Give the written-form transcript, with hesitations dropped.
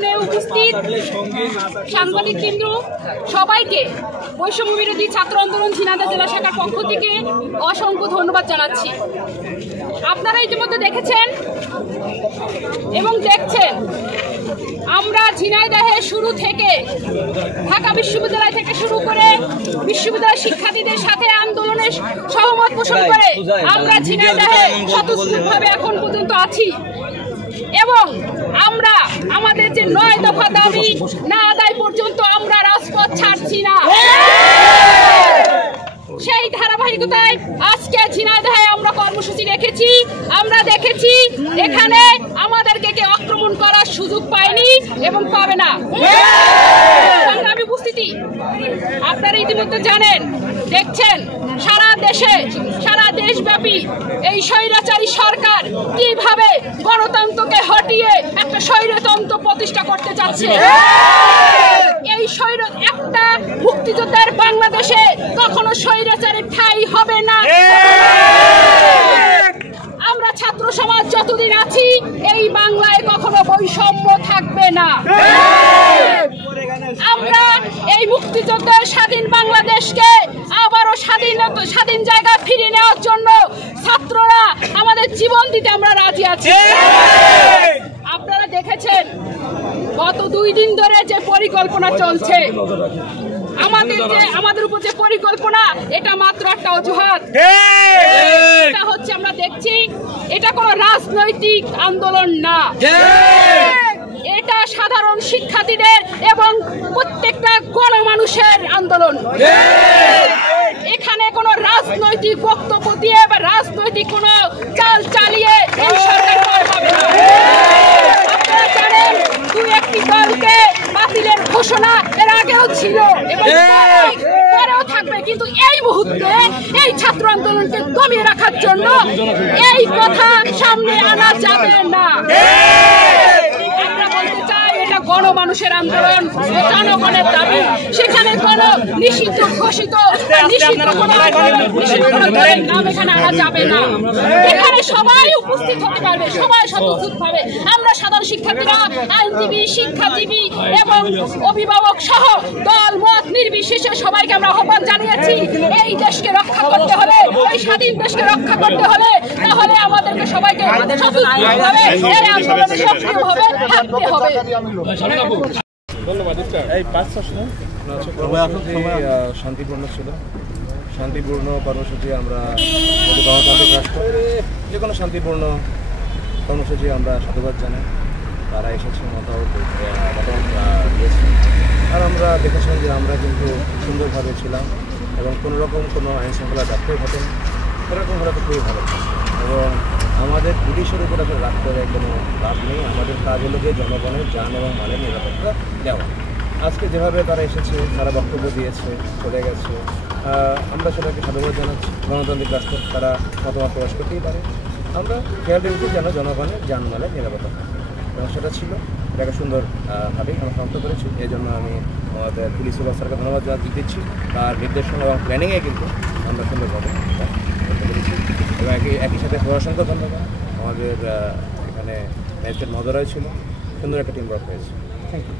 সামনে উপস্থিত সাংবাদিকবৃন্দ সবাইকে বৈষম্য বিরোধী ছাত্র আন্দোলন ঝিনাইদহ জেলা শাখার পক্ষ থেকে অসংখ্য ধন্যবাদ জানাচ্ছি। আপনারা ইতিমধ্যে দেখেছেন এবং দেখছেন আমরা ঝিনাইদহে শুরু থেকে ঢাকা বিশ্ববিদ্যালয় থেকে শুরু করে বিশ্ববিদ্যালয় শিক্ষার্থীদের সাথে আন্দোলনের সহমত পোষণ করে আমরা ঝিনাইদহে স্বতঃস্ফূর্তভাবে এখন পর্যন্ত আছি এবং আমরা আমাদের যে 9 দফা দাবি না আদায় পর্যন্ত আমরা রাজপথ ছাড়ছি না। সেই ধারাবাহিকতায় আজকে ঝিনাইদহে আমরা কর্মসূচি রেখেছি। আমরা দেখেছি এখানে আমাদেরকে কেউ আক্রমণ করার সুযোগ পায়নি এবং পাবে না। সংগ্রামী উপস্থিতি, আপনারা ইতিমধ্যে জানেন, দেখছেন সারা দেশে সারা দেশব্যাপী এই স্বৈরাচারী সরকার কিভাবে গণতন্ত্রকে হটিয়ে একটা স্বৈরতন্ত্র প্রতিষ্ঠা করতে চাচ্ছে। এই স্বৈর একটা মুক্তিযোদ্ধার বাংলাদেশে কখনো স্বৈরাচারের ঠাঁই হবে না। আমরা ছাত্র সমাজ যতদিন আছি এই বাংলায় কখনো বৈষম্য থাকবে না। আমরা এই মুক্তিযুদ্ধের স্বাধীন বাংলাদেশকে আবারও স্বাধীন জায়গা ফিরিয়ে নেওয়ার জন্য ছাত্ররা আমাদের জীবন দিতে আমরা রাজি আছি। আপনারা দেখেছেন গত 2 দিন ধরে যে পরিকল্পনা চলছে, আমাদের উপর যে পরিকল্পনা, এটা মাত্র একটা অজুহাত। এটা হচ্ছে আমরা দেখছি এটা কোনো রাজনৈতিক আন্দোলন না, এটা সাধারণ শিক্ষার্থীদের এবং প্রত্যেকটা গণমানুষের আন্দোলন। এখানে কোনো রাজনৈতিক বক্তব্য দিয়ে বা রাজনৈতিক কোনো চাল চালিয়ে এই সরকার পার পাবে না। আপনারা জানেন 2-1টি দলকে বাতিলের ঘোষণা এর আগেও ছিল এবং পরেও থাকবে, কিন্তু এই মুহূর্তে এই ছাত্র আন্দোলনকে দমিয়ে রাখার জন্য এই কথা সামনে আনা যাবে না। আমরা বলতে চাই এটা গণমানুষের আন্দোলন, জনগণের দাবি। সেখানে কোনো নিষিদ্ধ ঘোষিত নিষিদ্ধ কোনো দলের নাম এখানে আনা যাবে না। এখানে সবাই উপস্থিত হতে পারবে, সবাই স্বতঃস্ফূর্তভাবে। আমরা সাধারণ শিক্ষার্থীরা, আইনজীবী, শিক্ষাজীবী এবং অভিভাবক সহ দল মত নির্বিশেষে সবাইকে আমরা আহ্বান জানিয়েছি। এই দেশকে রক্ষা করতে হলে, এই স্বাধীন দেশকে রক্ষা করতে হলে তাহলে আমাদেরকে সবাইকে স্বতঃস্ফূর্তভাবে এই আন্দোলনে সক্রিয়ভাবে থাকতে হবে। এই 5টা শান্তিপূর্ণ ছিল, শান্তিপূর্ণ কর্মসূচি। আমরা গণতান্ত্রিক রাষ্ট্র, যে কোনো শান্তিপূর্ণ কর্মসূচি আমরা সাধুবাদ জানাই। তারা এসেছে মতামত দিয়েছে, আর আমরা দেখেছেন যে আমরা কিন্তু সুন্দরভাবে ছিলাম এবং কোনোরকম কোনো আইন শৃঙ্খলা ব্যাপ্তি ঘটেনি। এরকম হলে তো খুবই ভালো। এবং আমাদের পুলিশের উপর আসলে রাগ করে কোনো লাভ নেই। আমাদের কাজ হলো যে জনগণের জান এবং মালের নিরাপত্তা দেওয়া। আজকে যেভাবে তারা এসেছে, তারা বক্তব্য দিয়েছে, চলে গেছে, আমরা সেটাকে সাধুবাদ জানাচ্ছি। গণতান্ত্রিক রাষ্ট্র, তারা মতামত প্রকাশ করতেই পারে। আমরা খেয়াল রেখেছি যেন জনগণের জান মালের নিরাপত্তা থাকে, এবং সেটা ছিল। এটাকে সুন্দরভাবেই আমরা সমাপ্ত করেছি। এই জন্য আমি আমাদের পুলিশ অফিসারকে ধন্যবাদ দিচ্ছি। তার নির্দেশনা এবং প্ল্যানিংয়ে কিন্তু আমরা সুন্দরভাবে করতে পেরেছি। এবং একই সাথে অসংখ্য ধন্যবাদ আমাদের এখানে ম্যাজিস্ট্রেট মহোদয় ছিল। সুন্দর একটা টিম ওয়ার্ক হয়েছে। Thank you.